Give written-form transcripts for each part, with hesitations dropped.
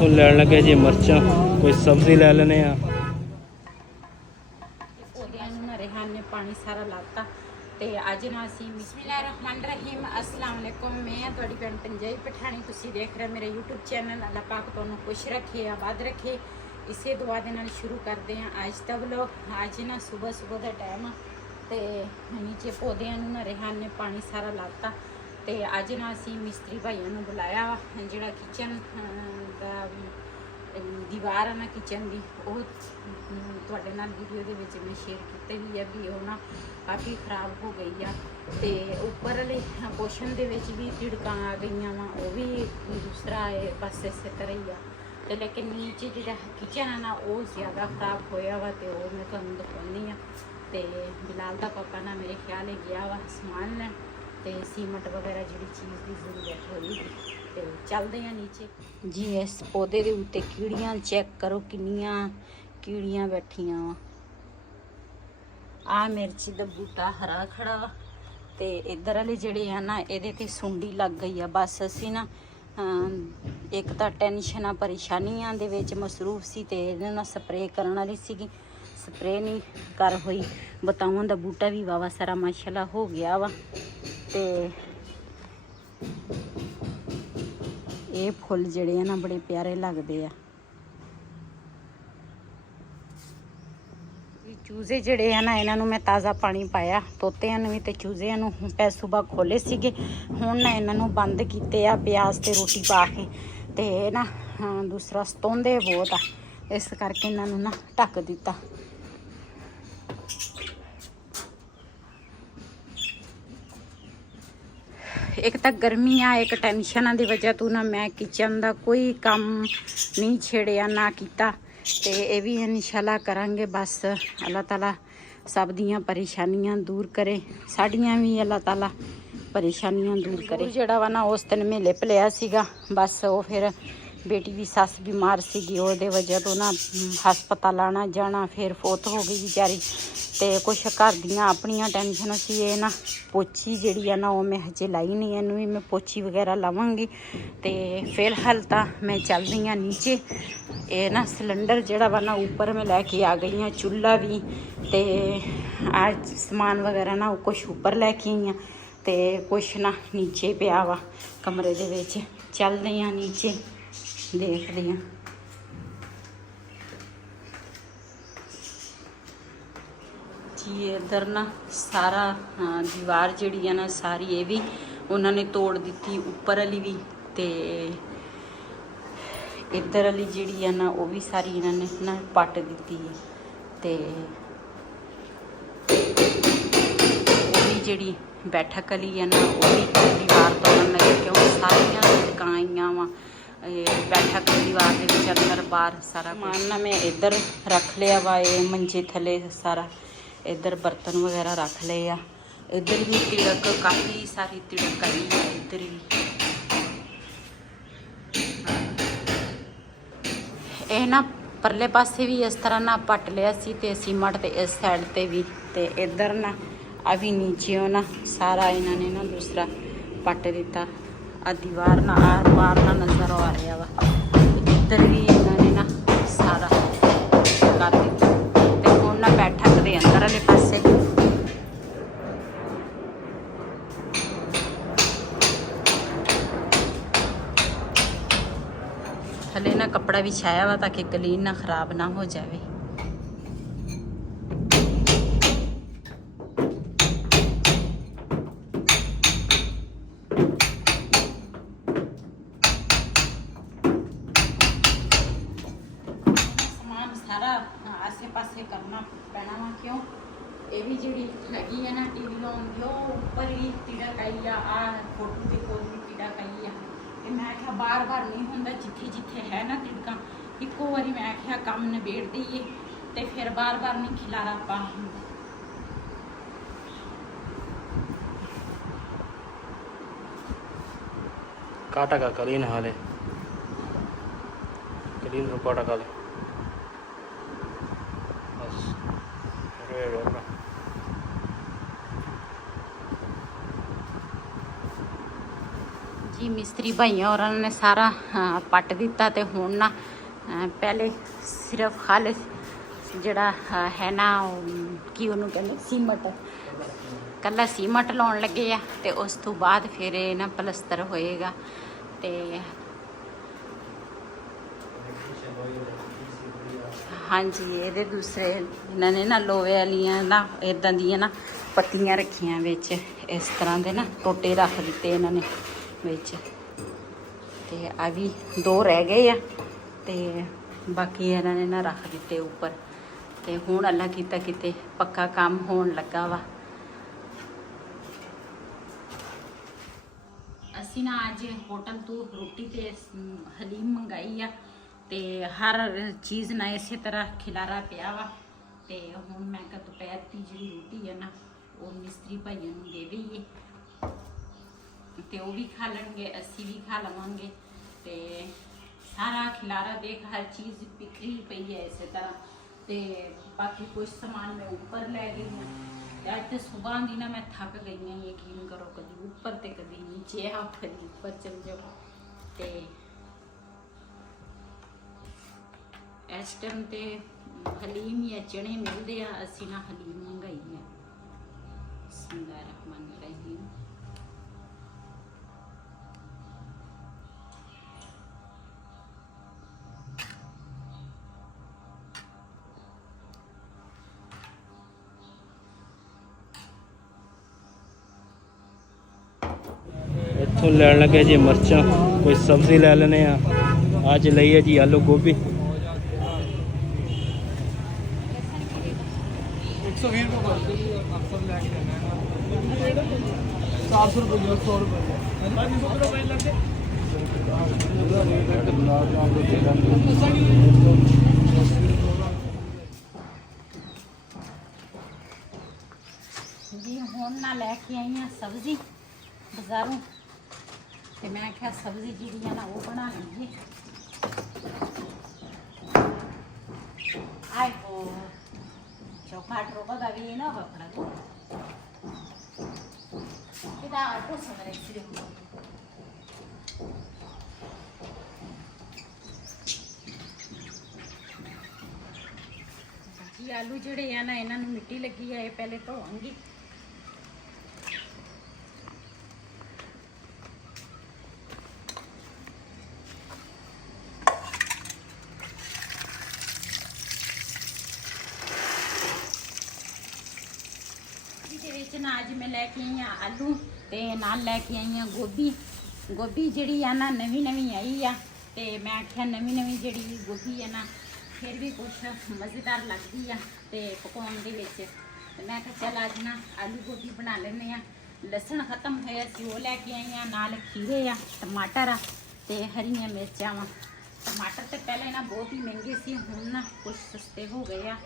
इत्थों लैन लगे जी मिर्चां, कोई सब्जी लै लैने आ। रेहान ने पानी सारा लाता ते अज ना असी बिस्मिल्लाहिर्रहमानिर्रहीम अस्सलाम वालेकुम। मैं थोड़ी भैन पंजाबी पठानी, तुसी देख रहे मेरा यूट्यूब चैनल। अल्लाह पाक तुहानू खुश रखे, आबाद रखे। इसे दुआ दे नाल शुरू करते हैं अज दा व्लॉग। अज ना सुबह सुबह का टाइम ते नीचे पौधे ना रेहान ने पानी सारा लाता ते अज ना असी मिस्त्री भाइयों ने बुलाया जिहड़ा किचन दा दीवार है ना किचन की वो तुहाडे नाल वीडियो दे विच मैं शेयर कीते भी है भी वो ना काफ़ी खराब हो गई है। तो उपर वाले पोर्शन दे विच भी तिड़कां आ गई वा, वो भी दूसरा है बस इस तरह ही आ। तो लेकिन नीचे जो किचन है ना वो ज़्यादा खराब होया वा, तो वो मैं तुहानू दिखानी हाँ। तो बिलाल दा पापा ना मेरे ख्याल है गया वा समान लैन ते सीमेंट वगैरह जी चीज़ की जरूरत होई तो चलते हैं नीचे जी। इस पौधे के उत्ते कीड़ियां चेक करो किन्नियां कीड़ियां बैठियां वा। आ मिर्ची दा बूटा हरा खड़ा वा ते इधर वाले जड़े है ना ये ते सुंडी लग गई है। बस असी ना एक तो टेंशन परेशानियां दे विच मसरूफ सी ते इहदे नाल स्प्रे करन वाली सीगी, स्प्रे नहीं कर हुई। बताऊं दा बूटा भी वावा सारा माशाल्लाह हो गया वा। ते ये फुल जड़े हैं ना बड़े प्यारे लगते हैं। चूजे जड़े हैं ना इन्हों मैं ताज़ा पानी पाया, तोतिया भी तो चूजिया पै सुबह खोले सीगे, हुण ना इन्हों बंद किते आ प्याज ते रोटी पा के। ते ना दूसरा सतोंदे बहुत आ, इस करके इन्हों ना ढक दिता। एक तो गर्मी आ, एक टेंशन की वजह तो ना मैं किचन का कोई काम नहीं छेड़िया ना किया। तो ये भी इंशाल्लाह करांगे। बस अल्लाह ताला सब दियां परेशानियां दूर करे, साड़ियां भी अल्लाह ताला परेशानियां दूर करे। जड़ा वा ना उस दिन मेले भलिया सीगा, बस वो फिर बेटी की सस बीमार सीगी, ਉਹਦੇ वजह तो ना हस्पताल आना जाना, फिर फोत हो गई बेचारी। तो कुछ घर दियां अपनियां टेंशन सी। ये ना पोची जी है ना वो मैं हजे लाई नहीं, इनू भी मैं पोची वगैरह लावांगी। तो फिलहाल तो मैं चल रही हाँ नीचे। ये ना सिलेंडर जड़ा वा ना ऊपर मैं लैके आ गई हाँ, चूल्हा भी तो आज समान वगैरह ना कुछ ऊपर लैके आई हाँ तो कुछ ना नीचे पिया वा कमरे दे विच। चलते हैं नीचे देखते हैं। जी इधर ना सारा दीवार जी है ना सारी ये भी उन्होंने तोड़ दी, ऊपर वाली भी ते इधर वाली जी है ना वो भी सारी इन्होंने ना पट दी है। तो वो भी जी बैठक वाली है ना वो भी दीवार तोड़न लगे, क्यों सारिया टिकाइयाँ वा बैठक दीवार के अंदर बाहर सारा समान ना मैं इधर रख लिया वा। ये मंजे थले सारा इधर बर्तन वगैरह रख ले आ। इधर भी तिड़क काफ़ी सारी तिड़क आई है, इधर भी ये ना परले पासे भी इस तरह ना पट लिया सी ते सीमेंट ते इस साइड ते भी। ते इधर ना अभी नीचे ना सारा इन्होंने ना दूसरा पट दिता। आ दीवार ना आर पार ना नज़र आ रहा वा। इधर भी इन्होंने ना सारा कर दिता। ते हुण ना बैठक दे अंदर वाले पासे थले ना कपड़ा बिछाया वा ताकि क्लीन ना खराब ना हो जाए। समान सारा आसे पासे करना पैना वा, क्यों ये भी जी लगी है ना टीवी ऑन जो ऊपर ही तिड़क आई आ फोटो के कोल भी तिड़क आई आ। ते मैं क्या बार बार नहीं होंदा, जिथे जिथे है ना तिड़का इको बारी मैं क्या काम निबेड़ दईए ते फिर बार बार नहीं खिलारा पा होंदा। काटा का कलीन हाले कलीन को काटा का बस रेड होगा। जी ਮਿਸਤਰੀ ਭਾਈਆਂ ਔਰਾਂ ਨੇ ਸਾਰਾ ਪੱਟ ਦਿੱਤਾ ਤੇ ਹੁਣ ਨਾ ਪਹਿਲੇ ਸਿਰਫ ਖਾਲਿਸ ਜਿਹੜਾ ਹੈ ਨਾ ਕੀ ਉਹਨੂੰ ਕਹਿੰਦੇ ਸੀਮਟ, ਕੱਲਾ ਸੀਮਟ ਲਾਉਣ ਲੱਗੇ ਆ ਤੇ ਉਸ ਤੋਂ ਬਾਅਦ ਫਿਰ ਇਹ ਨਾ ਪਲਸਤਰ ਹੋਏਗਾ। ਤੇ ਹਾਂਜੀ ਇਹਦੇ ਦੂਸਰੇ ਇਹਨਾਂ ਨੇ ਨਾ ਲੋਹੇ ਵਾਲੀਆਂ ਨਾ ਇਦਾਂ ਦੀਆਂ ਨਾ ਪੱਤੀਆਂ ਰੱਖੀਆਂ ਵਿੱਚ, ਇਸ ਤਰ੍ਹਾਂ ਦੇ ਨਾ ਟੋਟੇ ਰੱਖ ਦਿੱਤੇ ਇਹਨਾਂ ਨੇ ਵਿੱਚ। ਤੇ ਆ ਵੀ 2 ਰਹਿ ਗਏ ਆ ਤੇ ਬਾਕੀ ਇਹਨਾਂ ਨੇ ਨਾ ਰੱਖ ਦਿੱਤੇ ਉੱਪਰ। ਤੇ ਹੁਣ ਅੱਲਾ ਕੀਤਾ ਕਿਤੇ ਪੱਕਾ ਕੰਮ ਹੋਣ ਲੱਗਾ ਵਾ। ਅਸੀਂ ਨਾ ਅੱਜ ਹੋਟਲ ਤੋਂ ਰੋਟੀ ਤੇ ਹਲੀਮ ਮੰਗਾਈ ਆ ਤੇ ਹਰ ਚੀਜ਼ ਨਾ ਇਸੇ ਤਰ੍ਹਾਂ ਖਿਲਾਰਾ ਪਿਆ ਵਾ। ਤੇ ਹੁਣ ਮੈਂ ਕਿਹਾ ਦੁਪਹਿਰ ਦੀ ਜਿਹੜੀ ਰੋਟੀ ਹੈ ਨਾ ਉਹ ਮਿਸਤਰੀ ਭਾਈਆਂ ਨੂੰ ਦੇ ਦਈਏ ਤੇ ਉਹ ਵੀ ਖਾ ਲੈਣਗੇ, ਅਸੀਂ ਵੀ ਖਾ ਲਵਾਂਗੇ। ਤੇ ਸਾਰਾ ਖਿਲਾਰਾ ਦੇਖ ਹਰ ਚੀਜ਼ ਬਿਖਰੀ ਪਈ ਹੈ ਇਸੇ ਤਰ੍ਹਾਂ। ਤੇ ਬਾਕੀ ਕੁਝ ਸਮਾਨ ਮੈਂ ਉੱਪਰ ਲੈ ਗਈ ਹਾਂ। ਅੱਜ ਤੇ ਸੁਬਾਹ ਦੀ ਨਾ ਮੈਂ ਥੱਕ ਗਈ ਹਾਂ, ਯਕੀਨ ਕਰੋ, ਕਦੀ ਉੱਪਰ ਤੇ ਕਦੀ ਨੀਚੇ ਆ, ਕਦੀ ਉੱਪਰ ਚਲ ਜਾਓ। ਤੇ ਇਸ ਟਾਈਮ ਤੇ ਹਲੀਮ ਜਾਂ ਚਣੇ ਮਿਲਦੇ ਆ, ਅਸੀਂ ਨਾ ਹਲੀਮ ਮੰਗਾਈ ਹੈ। ਬਿਸਮਿਲ੍ਲਾਹਿਰ ਰਹਿਮਾਨਿਰ ਰਹੀਮ। ਇੱਥੋਂ ਲੈਣ ਲੱਗੇ ਜੀ ਮਿਰਚਾਂ, ਕੋਈ ਸਬਜ਼ੀ ਲੈ ਲੈਣੇ ਆ। ਅੱਜ ਲਈ ਹੈ ਜੀ ਆਲੂ ਗੋਭੀ। 120 रुपये अक्सर लेके 400 रुपये 100 रुपये जी ਹੁਣ ਨਾ ਲੈ ਕੇ ਆਈ ਹਾਂ ਸਬਜ਼ੀ ਬਾਜ਼ਾਰੋਂ ਤੇ ਮੈਂ ਕਿਹਾ ਸਬਜ਼ੀ ਜਿਹੜੀ ਆ ਨਾ ਉਹ ਬਣਾ ਲਈਏ। ਆਏ ਹੋ ਚੌਪਾਟ ਰੋਗਾ ਦਾ ਵੀ ਨਾ ਬਪੜਾ ਤੋਂ ਇਹਦਾ ਆਟੋ ਸਮਰੇ ਸਿਰੇ ਜੀ ਆਲੂ ਜਿਹੜੇ ਆ ਨਾ ਇਹਨਾਂ ਨੂੰ ਮਿੱਟੀ ਲੱਗੀ ਆ, ਇਹ ਪਹਿਲੇ ਧੋਵਾਂਗੀ। ਇਹਦੇ ਵਿੱਚ ਨਾ ਅੱਜ ਮੈਂ ਲੈ ਕੇ ਆਈ ਆ ਆਲੂ ਤੇ ਨਾਲ ਲੈ ਕੇ ਆਈ ਆ ਗੋਭੀ। ਗੋਭੀ ਜਿਹੜੀ ਆ ਨਾ ਨਵੀਂ ਆਈ ਆ ਤੇ ਮੈਂ ਆਖਿਆ ਨਵੀਂ ਜਿਹੜੀ ਗੋਭੀ ਆ ਨਾ ਫਿਰ ਵੀ ਕੁਛ ਮਜ਼ੇਦਾਰ ਲੱਗਦੀ ਆ ਤੇ ਪਕਾਉਣ ਦੇ ਵਿੱਚ। ਤੇ ਮੈਂ ਕਿਹਾ ਚੱਲ ਅੱਜ ਨਾ ਆਲੂ ਗੋਭੀ ਬਣਾ ਲੈਂਦੇ ਆ। ਲਸਣ ਖਤਮ ਹੋਇਆ ਸੀ ਉਹ ਲੈ ਕੇ ਆਈ ਆ, ਨਾਲ ਖੀਰੇ ਆ, ਟਮਾਟਰ ਆ ਤੇ ਹਰੀਆਂ ਮਿਰਚਾਂ ਵਾ। ਟਮਾਟਰ ਤੇ ਪਹਿਲੇ ਨਾ ਬਹੁਤ ਹੀ ਮਹਿੰਗੇ ਸੀ, ਹੁਣ ਨਾ ਕੁਛ ਸਸਤੇ ਹੋ ਗਏ ਆ।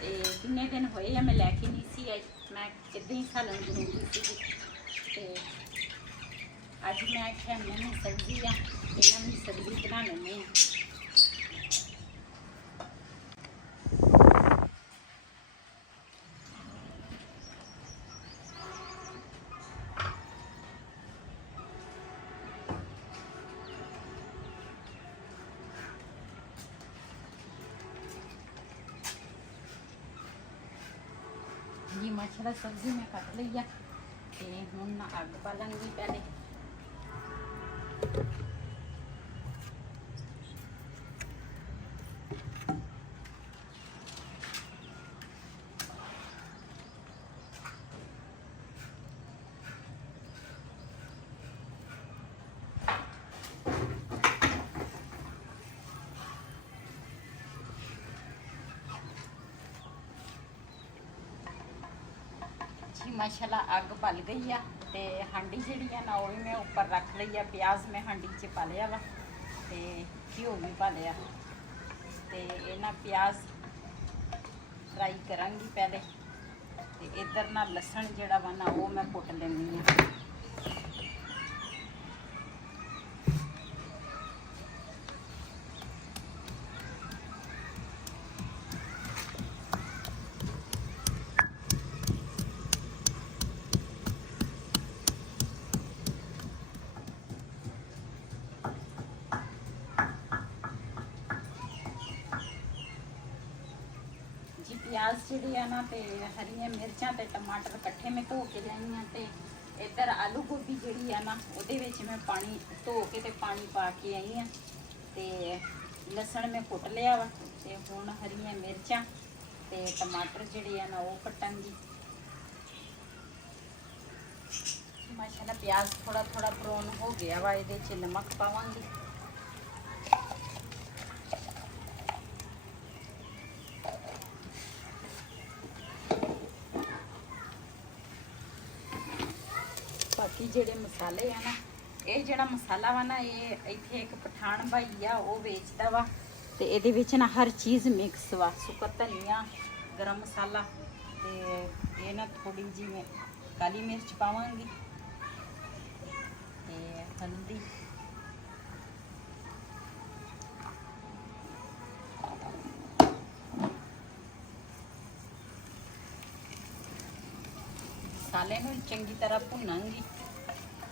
ਤੇ ਕਿੰਨੇ ਦਿਨ ਹੋਏ ਆ ਮੈਂ ਲੈ ਕੇ ਨਹੀਂ ਸੀ ਆਈ, ਮੈਂ ਕਿੱਦਾਂ ਹੀ ਖਾ ਲੈਂਦੀ ਹੁੰਦੀ ਸੀ। ਤੇ ਅੱਜ ਮੈਂ ਆਖਿਆ ਨਵੀਂ ਸਬਜ਼ੀ ਆ ਤੇ ਨਵੀਂ ਸਬਜ਼ੀ ਬਣਾ ਲੈਂਦੇ ਆ। जी मछला सब्जी में कट ली है ते हुण ना अग बालांगी पहले। जी माशाल्लाह अग बल गई है ते हांडी जिहड़ी है ना वो भी मैं ऊपर रख ली है। प्याज मैं हांडी च पा लिया वा ते घिओ भी पा लिया ते ये ना प्याज फ्राई करांगी पहले। ते इधर ना लसन जिहड़ा वा ना वो मैं कुट लैनी है। ਪਿਆਜ਼ ਜਿਹੜੀ ਆ ਨਾ ਤੇ ਹਰੀਆਂ ਮਿਰਚਾਂ ਤੇ ਟਮਾਟਰ ਇਕੱਠੇ ਮੈਂ ਧੋ ਕੇ ਲਿਆਈ ਆ ਤੇ ਇੱਧਰ ਆਲੂ ਗੋਭੀ ਜਿਹੜੀ ਆ ਨਾ ਉਹਦੇ ਵਿੱਚ ਮੈਂ ਪਾਣੀ ਧੋ ਕੇ ਤੇ ਪਾਣੀ ਪਾ ਕੇ ਆਈ ਆ ਤੇ ਲਸਣ ਮੈਂ ਕੁੱਟ ਲਿਆ ਵਾ ਤੇ ਹੁਣ ਹਰੀਆਂ ਮਿਰਚਾਂ ਤੇ ਟਮਾਟਰ ਜਿਹੜੇ ਆ ਨਾ ਉਹ ਕੱਟਾਂਗੀ। ਮਾਸ਼ਾਅੱਲਾ ਪਿਆਜ਼ ਥੋੜਾ ਥੋੜਾ ਬਰਾਊਨ ਹੋ ਗਿਆ ਵਾ, ਇਹਦੇ 'ਚ ਨਮਕ ਪਾਵਾਂਗੀ। ਬਾਕੀ ਜਿਹੜੇ ਮਸਾਲੇ ਆ ਨਾ, ਇਹ ਜਿਹੜਾ ਮਸਾਲਾ ਵਾ ਨਾ ਇਹ ਇੱਥੇ ਇੱਕ ਪਠਾਨ ਭਾਈ ਆ ਉਹ ਵੇਚਦਾ ਵਾ ਤੇ ਇਹਦੇ ਵਿੱਚ ਨਾ ਹਰ ਚੀਜ਼ ਮਿਕਸ ਵਾ, ਸੁੱਕਾ ਧਨੀਆ, ਗਰਮ ਮਸਾਲਾ ਤੇ ਇਹ ਨਾ ਥੋੜੀ ਜਿਹੀ ਮੈਂ ਕਾਲੀ ਮਿਰਚ ਪਾਵਾਂਗੀ ਤੇ ਹਲਦੀ, ਮਸਾਲੇ ਨੂੰ ਚੰਗੀ ਤਰ੍ਹਾਂ ਭੁੰਨਾਂਗੀ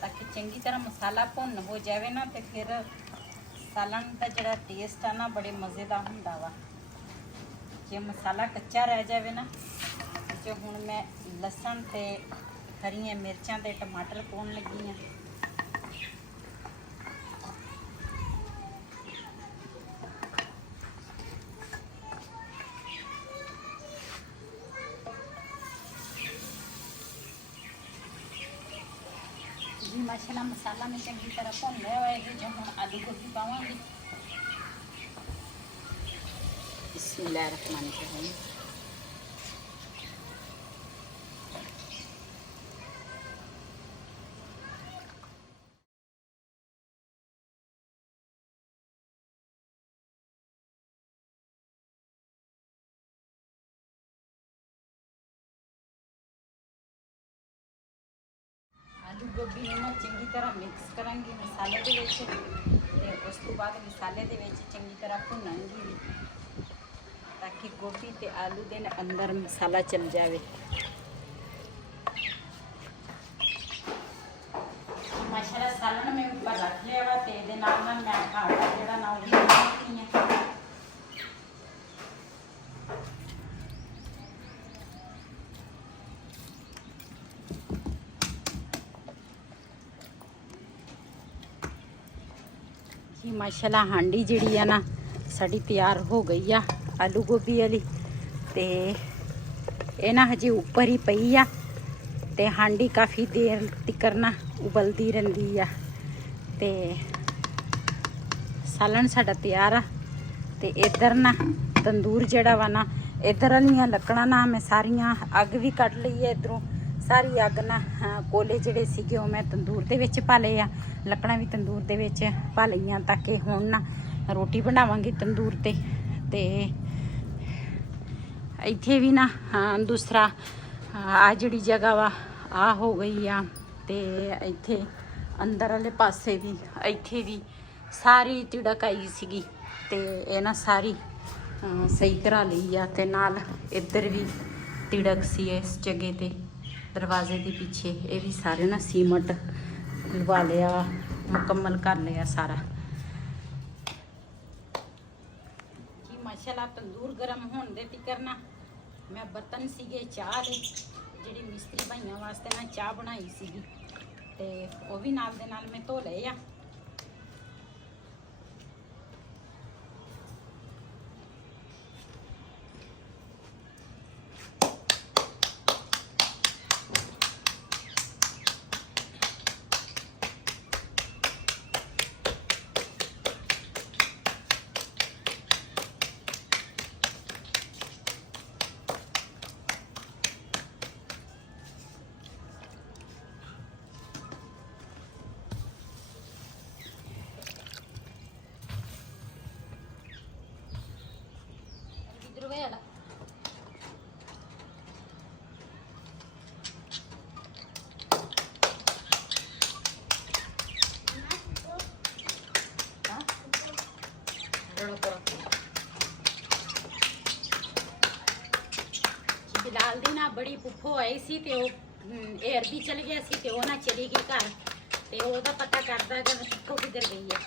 ਤਾਂ ਕਿ ਚੰਗੀ ਤਰ੍ਹਾਂ ਮਸਾਲਾ ਭੁੰਨ ਹੋ ਜਾਵੇ ਨਾ ਤੇ ਫਿਰ ਸਾਲਣ ਦਾ ਜਿਹੜਾ ਟੇਸਟ ਆ ਨਾ ਬੜੇ ਮਜ਼ੇ ਦਾ ਹੁੰਦਾ ਵਾ। ਜੇ ਮਸਾਲਾ ਕੱਚਾ ਰਹਿ ਜਾਵੇ ਨਾ ਤੇ ਹੁਣ ਮੈਂ ਲਸਣ ਤੇ ਹਰੀਆਂ ਮਿਰਚਾਂ ਤੇ ਟਮਾਟਰ ਪਾਉਣ ਲੱਗੀ ਆ। जी माशाल्लाह मसाला में चंगी तरह भुन लिया हुआ है जो हम आलू गोभी पावांगी। बिस्मिल्लाहिर्रहमानिर्रहीम। आलू गोभी ਨੂੰ ਮੈਂ ਚੰਗੀ ਤਰ੍ਹਾਂ ਮਿਕਸ ਕਰਾਂਗੀ ਮਸਾਲੇ ਦੇ ਵਿੱਚ ਤੇ ਉਸ ਤੋਂ ਬਾਅਦ ਮਸਾਲੇ ਦੇ ਵਿੱਚ ਚੰਗੀ ਤਰ੍ਹਾਂ ਭੁੰਨਾਂਗੀ ਤਾਂ ਕਿ ਗੋਭੀ ਤੇ ਆਲੂ ਦੇ ਅੰਦਰ ਮਸਾਲਾ ਚਲ ਜਾਵੇ। ਮਾਸ਼ਾਅੱਲਾ ਸਾਲਣ ਮੈਂ ਉੱਪਰ ਰੱਖ ਲਿਆ ਵਾ ਤੇ ਇਹਦੇ ਨਾਲ ਮੈਂ ਆਟਾ ਜਿਹੜਾ ਨਾ ਉਹ ਵੀ ਬਣਾਉਣੀ ਹੈ। जी माशाल्लाह हांडी जिहड़ी है ना साड़ी तैयार हो गई आ आलू गोभी वाली ते ये ना हजे ऊपर ही पई आ ते हांडी काफ़ी देर तक ना उबलती रहिंदी आ ते सालन साडा तैयार आ ते इधर ना तंदूर जिहड़ा वा ना इधर वालियां लकड़ां ना मैं सारियां अग भी कढ़ लई है। इधरों सारी अग ना कोले जिहड़े सीगे वो मैं तंदूर दे विच पा लए आ, लकड़ां भी तंदूर दे विच पा लईआं ताकि हुण ना रोटी बनावांगी तंदूर ते इत्थे भी ना दूसरा आ जिहड़ी जगह वा आ हो गई आ ते इत्थे अंदर वाले पासे भी इत्थे भी सारी तिड़क आई सीगी ते ये ना सारी सही करा लई आ ते नाल इधर भी तिड़क सी इस जगह ते दरवाजे के पीछे ये भी सारे ना सीमट लवा लिया, मुकम्मल कर लिया सारा। जी माशाल्लाह तंदूर गर्म होने दे तिकर ना मैं बर्तन सीगे चाह दे जिहड़ी मिस्त्री भाइयों वास्ते ना चाह बनाई सीगी ते वो भी नाल दे नाल मैं धो लए आ। बिलाल दी ना बड़ी पुप्पो आई सी ते ਇਹ ਅਰਬੀ ਚਲ ਗਿਆ ਸੀ ਤੇ ਉਹ ਨਾ ਚਲੀ ਗਈ ਘਰ ਤੇ ਉਹਦਾ ਪਤਾ ਕਰਦਾ ਕਿ ਕਿੱਥੋਂ ਕਿੱਧਰ ਗਈ ਹੈ।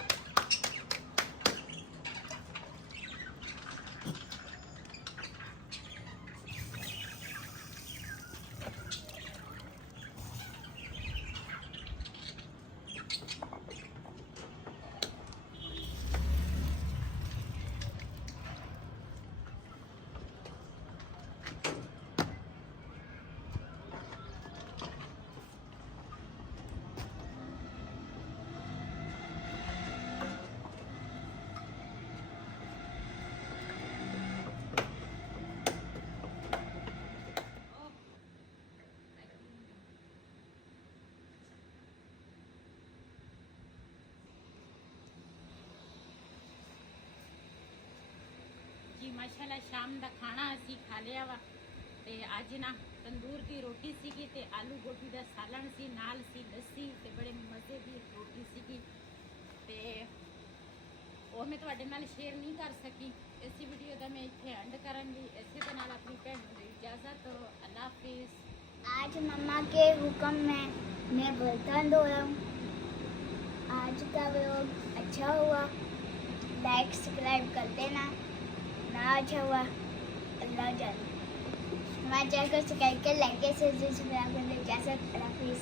जी माशाल्लाह शाम का खाना असी खा लिया वा ते अज ना तंदूर की रोटी सीगी ते आलू गोभी का सालन सी नाल सी लस्सी ते बड़े मज़े की रोटी सीगी ते वो मैं तुहाडे नाल शेयर नहीं कर सकी। इस वीडियो का मैं इत्थे एंड करांगी। इसी के नाल अपनी भैन को इजाज़त। अल्लाह हाफिज़। आज मम्मा के हुक्म में मैं बर्तन धो रहा हूँ। आज का व्लॉग अच्छा हुआ लाइक सब्सक्राइब कर देना, ना अच्छा हुआ अल्लाह जाने। हमारे चैनल को सब्सक्राइब कर लाइक से सब्सक्राइब कर दे। इजाज़त। अल्लाह हाफिज़।